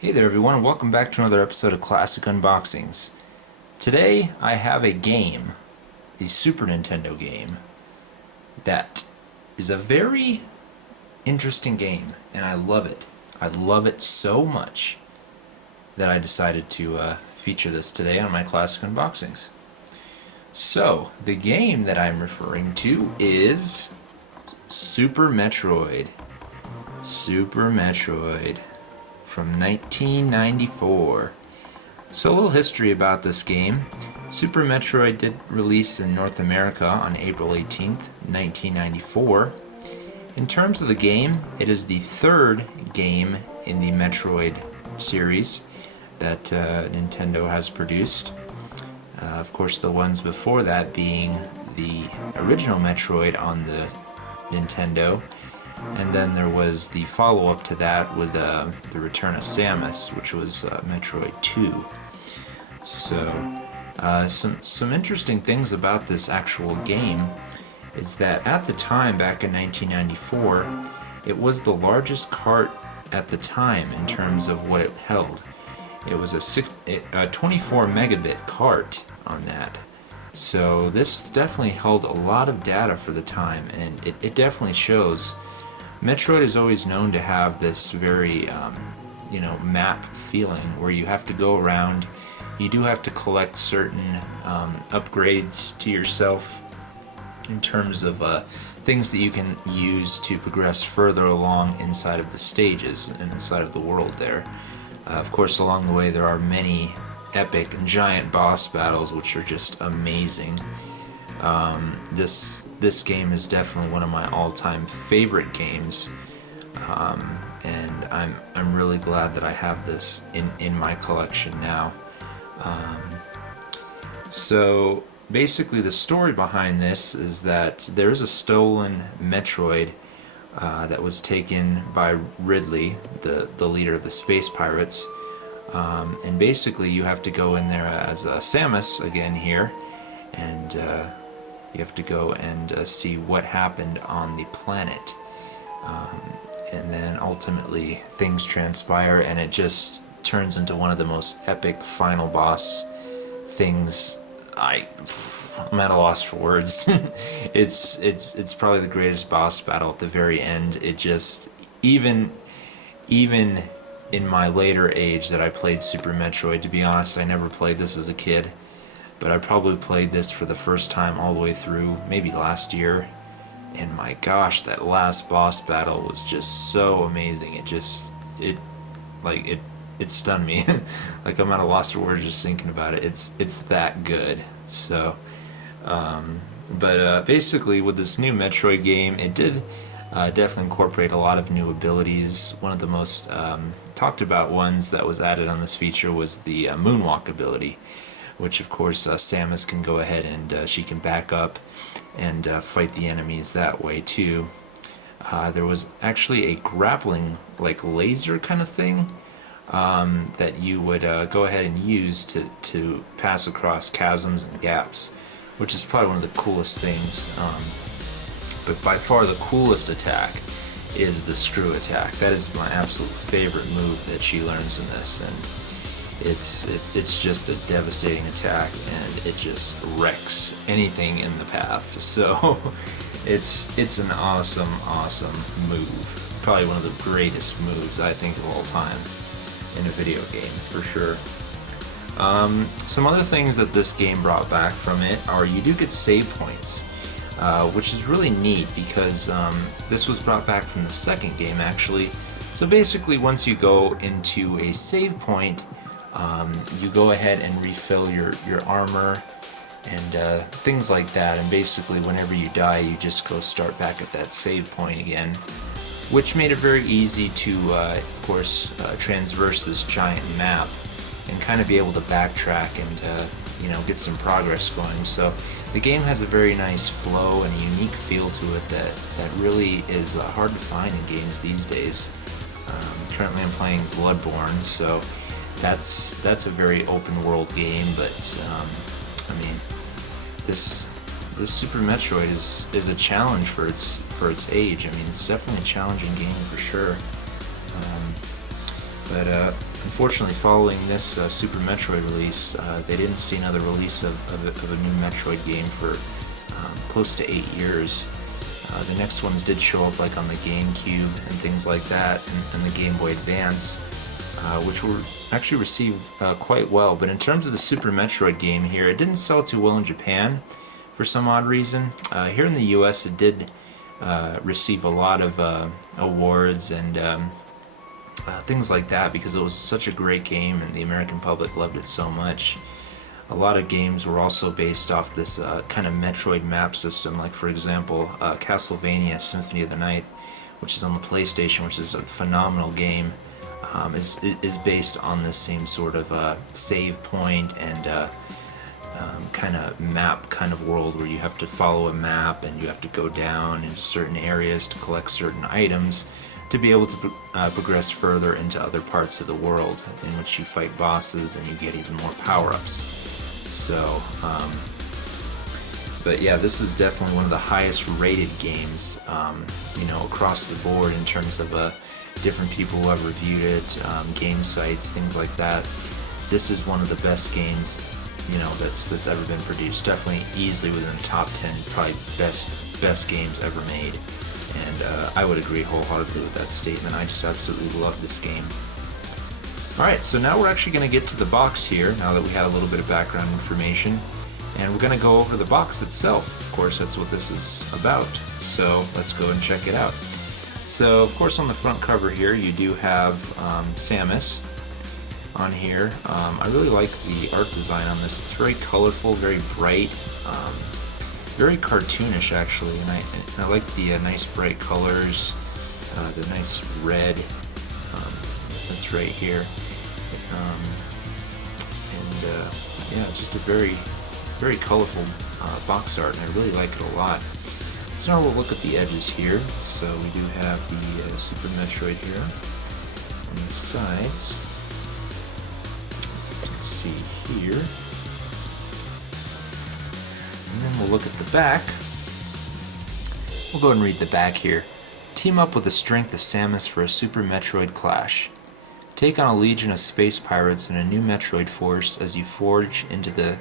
Hey there everyone, and welcome back to another episode of Classic Unboxings. Today I have a game, the Super Nintendo game, that is a very interesting game, and I love it. I love it so much that I decided to feature this today on my Classic Unboxings. So, the game that I'm referring to is Super Metroid. Super Metroid from 1994. So a little history about this game. Super Metroid did release in North America on April 18th, 1994. In terms of the game, it is the third game in the Metroid series that Nintendo has produced. Of course, the ones before that being the original Metroid on the Nintendo, and then there was the follow-up to that with the Return of Samus, which was Metroid 2. So, some interesting things about this actual game is that at the time, back in 1994, it was the largest cart at the time in terms of what it held. It was a 24 megabit cart on that. So this definitely held a lot of data for the time, and it definitely shows. Metroid is always known to have this very, map feeling where you have to go around. You do have to collect certain upgrades to yourself in terms of things that you can use to progress further along inside of the stages and inside of the world there. Of course, along the way there are many epic and giant boss battles which are just amazing. This game is definitely one of my all-time favorite games, and I'm really glad that I have this in my collection now. So basically, the story behind this is that there is a stolen Metroid that was taken by Ridley, the leader of the space pirates, and basically you have to go in there as Samus again here, and you have to go and see what happened on the planet. And then ultimately things transpire and it just turns into one of the most epic final boss things. I'm at a loss for words. It's probably the greatest boss battle at the very end. It just, even in my later age that I played Super Metroid, to be honest, I never played this as a kid. But I probably played this for the first time all the way through, maybe last year, and my gosh, that last boss battle was just so amazing. It stunned me. Like, I'm at a loss for words just thinking about it. It's that good. So, basically with this new Metroid game, it did definitely incorporate a lot of new abilities. One of the most talked about ones that was added on this feature was the Moonwalk ability, which of course Samus can go ahead and she can back up and fight the enemies that way too. There was actually a grappling, like laser kind of thing, that you would go ahead and use to pass across chasms and gaps, which is probably one of the coolest things. But by far the coolest attack is the screw attack. That is my absolute favorite move that she learns in this, and it's just a devastating attack, and it just wrecks anything in the path. So it's an awesome move. Probably one of the greatest moves I think of all time in a video game, for sure. Some other things that this game brought back from it are you do get save points, which is really neat because this was brought back from the second game actually. So basically, once you go into a save point, you go ahead and refill your armor and things like that, and basically whenever you die you just go start back at that save point again, which made it very easy to of course transverse this giant map and kind of be able to backtrack and get some progress going. So the game has a very nice flow and a unique feel to it that really is hard to find in games these days. Currently I'm playing Bloodborne, so that's a very open world game, but this Super Metroid is a challenge for its age. I mean, it's definitely a challenging game for sure. But unfortunately, following this Super Metroid release, they didn't see another release of a new Metroid game for close to 8 years. The next ones did show up like on the GameCube and things like that, and the Game Boy Advance, which were actually received quite well. But in terms of the Super Metroid game here, it didn't sell too well in Japan for some odd reason. Here in the US, it did receive a lot of awards and things like that because it was such a great game and the American public loved it so much. A lot of games were also based off this kind of Metroid map system, like for example Castlevania Symphony of the Night, which is on the PlayStation, which is a phenomenal game, is based on this same sort of save point and kind of map kind of world where you have to follow a map and you have to go down into certain areas to collect certain items to be able to progress further into other parts of the world in which you fight bosses and you get even more power-ups. So, but yeah, this is definitely one of the highest rated games, you know, across the board in terms of different people who have reviewed it, game sites, things like that. This is one of the best games, you know, that's ever been produced. Definitely easily within the top 10, probably best games ever made. And I would agree wholeheartedly with that statement. I just absolutely love this game. Alright, so now we're actually going to get to the box here, now that we had a little bit of background information. And we're going to go over the box itself. Of course, that's what this is about. So let's go and check it out. So, of course, on the front cover here, you do have Samus on here. I really like the art design on this. It's very colorful, very bright, very cartoonish actually, and I like the nice bright colors, the nice red that's right here, yeah, it's just a very colorful box art, and I really like it a lot. So now we'll look at the edges here. So we do have the Super Metroid here on the sides. As you can see here. And then we'll look at the back. We'll go ahead and read the back here. Team up with the strength of Samus for a Super Metroid clash. Take on a legion of space pirates and a new Metroid force as you forge into the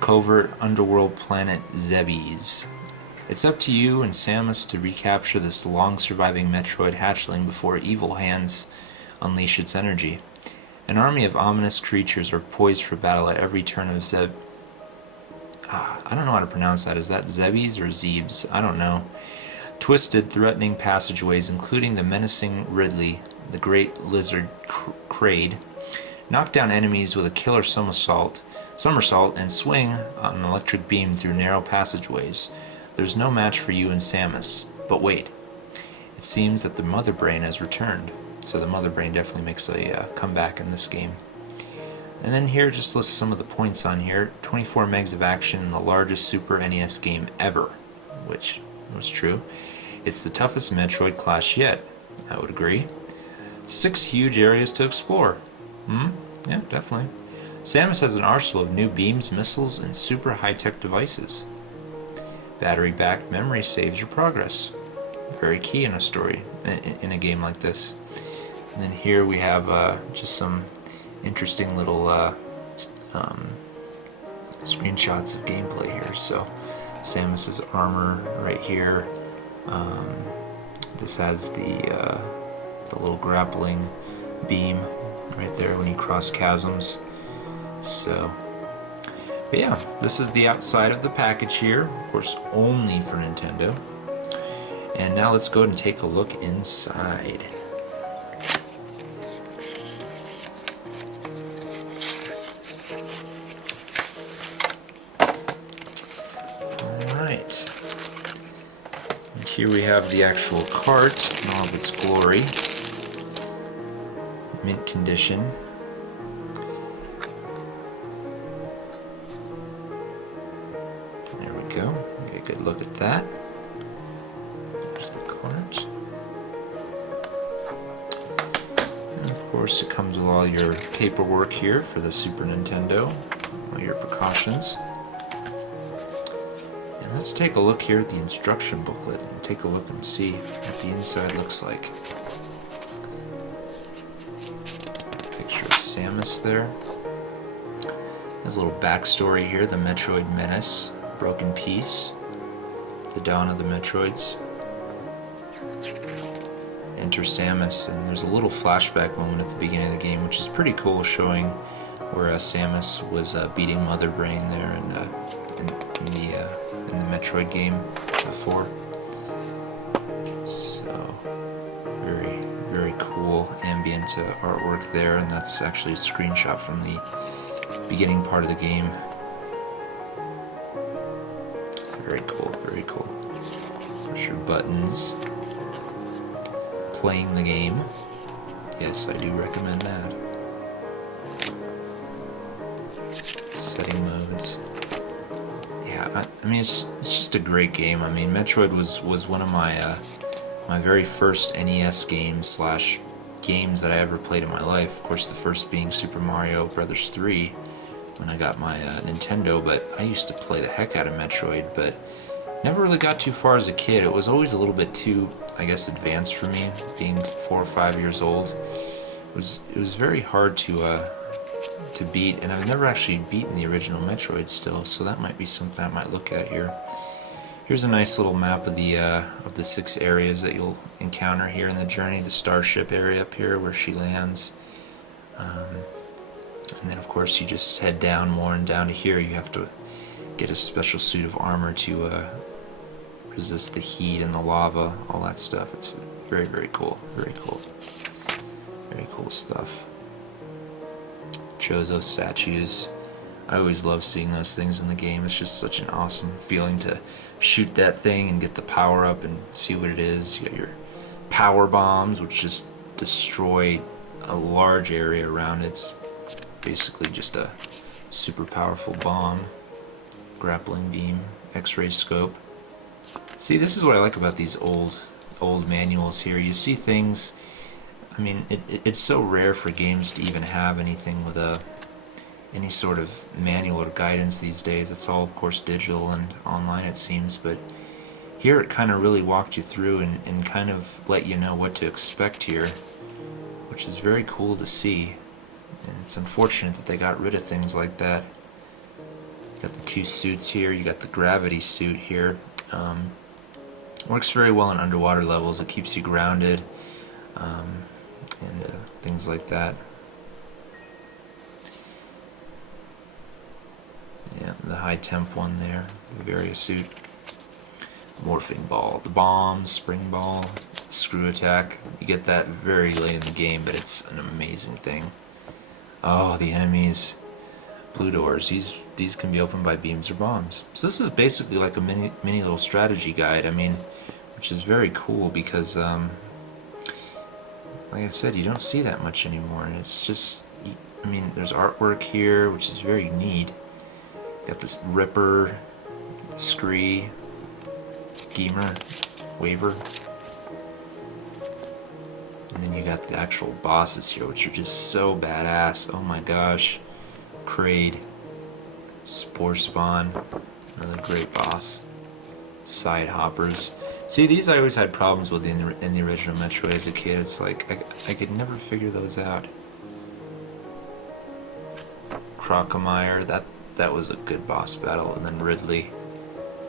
covert underworld planet Zebes. It's up to you and Samus to recapture this long-surviving Metroid hatchling before evil hands unleash its energy. An army of ominous creatures are poised for battle at every turn of I don't know how to pronounce that. Is that Zebes or Zebes? I don't know. Twisted, threatening passageways, including the menacing Ridley, the great lizard Kraid, knock down enemies with a killer somersault, and swing on an electric beam through narrow passageways. There's no match for you and Samus. But wait, it seems that the Mother Brain has returned. So the Mother Brain definitely makes a comeback in this game. And then here just lists some of the points on here. 24 megs of action in the largest Super NES game ever, which was true. It's the toughest Metroid clash yet. I would agree. 6 huge areas to explore. Yeah, definitely. Samus has an arsenal of new beams, missiles, and super high-tech devices. Battery-backed memory saves your progress. Very key in a story, in a game like this. And then here we have just some interesting little screenshots of gameplay here. So Samus's armor right here. This has the little grappling beam right there when you cross chasms. So, but yeah, this is the outside of the package here. Of course, only for Nintendo. And now let's go ahead and take a look inside. Alright. And here we have the actual cart in all of its glory. Mint condition. There we go. Get a good look at that. There's the cart. And of course it comes with all your paperwork here for the Super Nintendo. All your precautions. And let's take a look here at the instruction booklet and take a look and see what the inside looks like. Samus there. There's a little backstory here, the Metroid Menace, Broken Peace, the dawn of the Metroids. Enter Samus, and there's a little flashback moment at the beginning of the game, which is pretty cool, showing where Samus was beating Mother Brain there in the Metroid game before. So very, very cool ambient artwork there, and that's actually a screenshot from the beginning part of the game. Very cool, very cool. Push your buttons. Playing the game. Yes, I do recommend that. Setting modes. Yeah, I mean it's just a great game. I mean, Metroid was one of my my very first NES games / games that I ever played in my life. Of course, the first being Super Mario Brothers 3 when I got my Nintendo. But I used to play the heck out of Metroid, but never really got too far as a kid. It was always a little bit too, I guess, advanced for me, being 4 or 5 years old. It was very hard to beat, and I've never actually beaten the original Metroid still, so that might be something I might look at here. Here's a nice little map of the 6 areas that you'll encounter here in the journey. The starship area up here where she lands, and then of course you just head down more, and down to here you have to get a special suit of armor to resist the heat and the lava, all that stuff. It's very, very cool. Very cool. Very cool stuff. Chozo statues. I always love seeing those things in the game. It's just such an awesome feeling to shoot that thing and get the power up and see what it is. You got your power bombs, which just destroy a large area around it. It's basically just a super powerful bomb. Grappling beam, X-ray scope. See, this is what I like about these old manuals here. You see things. I mean, it's so rare for games to even have anything with any sort of manual or guidance these days. It's all, of course, digital and online, it seems. But here, it kind of really walked you through and kind of let you know what to expect here, which is very cool to see. And it's unfortunate that they got rid of things like that. You got the 2 suits here. You got the gravity suit here. Works very well in underwater levels. It keeps you grounded, and things like that. Yeah, the high temp one there, the various suit. Morphing ball, the bomb, spring ball, screw attack. You get that very late in the game, but it's an amazing thing. Oh, the enemies. Blue doors. These can be opened by beams or bombs. So this is basically like a mini little strategy guide. I mean, which is very cool because, like I said, you don't see that much anymore. And it's just, I mean, there's artwork here, which is very neat. Got this Ripper, Scree, Gamer, Waver. And then you got the actual bosses here, which are just so badass. Oh my gosh. Kraid, Spore Spawn, another great boss. Side hoppers. See, these I always had problems with in the original Metroid as a kid. It's like I could never figure those out. Crocomire, that was a good boss battle, and then Ridley,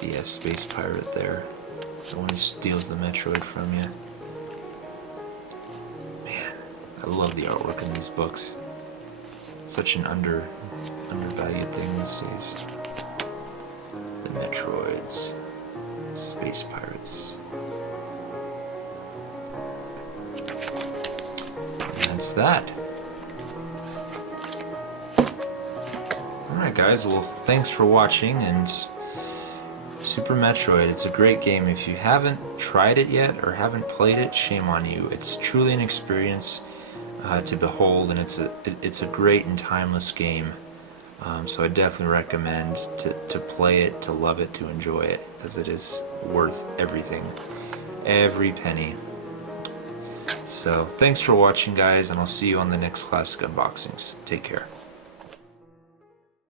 the space pirate there, the one who steals the Metroid from you. Man, I love the artwork in these books. Such an undervalued thing these days. The Metroids. Space pirates. And that's that. Alright guys, well thanks for watching, and Super Metroid, it's a great game. If you haven't tried it yet or haven't played it, shame on you. It's truly an experience to behold, and it's a great and timeless game. So I definitely recommend to play it, to love it, to enjoy it, because it is worth everything, every penny. So thanks for watching guys, and I'll see you on the next classic unboxings. Take care.